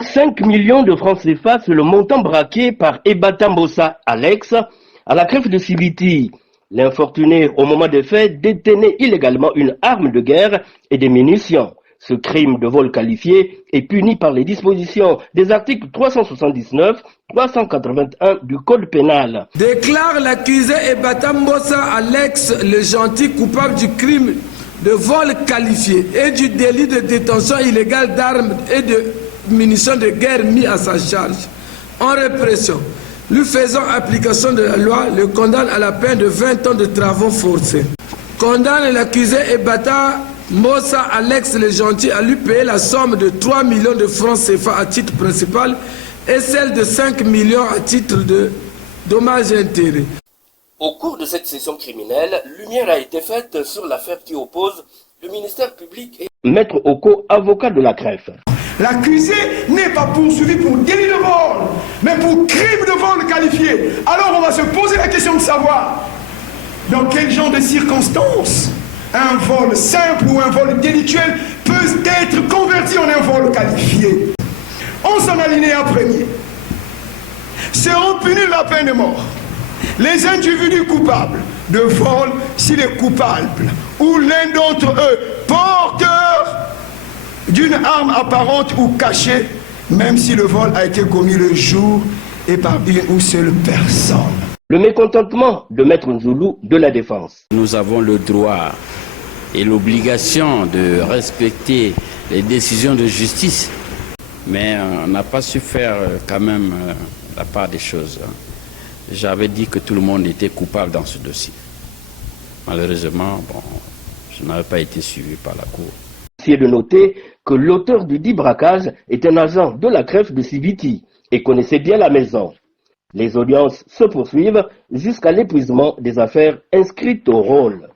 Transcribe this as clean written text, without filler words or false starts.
5 millions de francs CFA, c'est le montant braqué par Ebata Mbossa Alex à la crèche de Sibiti. L'infortuné, au moment des faits, détenait illégalement une arme de guerre et des munitions. Ce crime de vol qualifié est puni par les dispositions des articles 379, 381 du Code pénal. Déclare l'accusé Ebata Mbossa Alex, le gentil, coupable du crime de vol qualifié et du délit de détention illégale d'armes et de munitions de guerre mis à sa charge en répression. Lui faisant application de la loi, le condamne à la peine de 20 ans de travaux forcés. Condamne l'accusé Ebata Mbossa Alex le gentil à lui payer la somme de 3 millions de francs CFA à titre principal et celle de 5 millions à titre de dommages et intérêts. Au cours de cette session criminelle, lumière a été faite sur l'affaire qui oppose le ministère public et Maître Oko, avocat de la CREF. L'accusé n'est pas poursuivi pour délit de vol, mais pour crime de vol qualifié. Alors on va se poser la question de savoir dans quel genre de circonstances un vol simple ou un vol délictuel peut être converti en un vol qualifié. En son alinéa premier, seront punis de la peine de mort les individus coupables de vol s'il est coupable ou l'un d'entre eux porteur d'une arme apparente ou cachée, même si le vol a été commis le jour et par une ou seule personne. Le mécontentement de Maître Nzoulou de la Défense. Nous avons le droit et l'obligation de respecter les décisions de justice, mais on n'a pas su faire quand même la part des choses. J'avais dit que tout le monde était coupable dans ce dossier. Malheureusement, je n'avais pas été suivi par la Cour. Il est de noter que l'auteur du dit braquage est un agent de la crèche de Sibiti et connaissait bien la maison. Les audiences se poursuivent jusqu'à l'épuisement des affaires inscrites au rôle.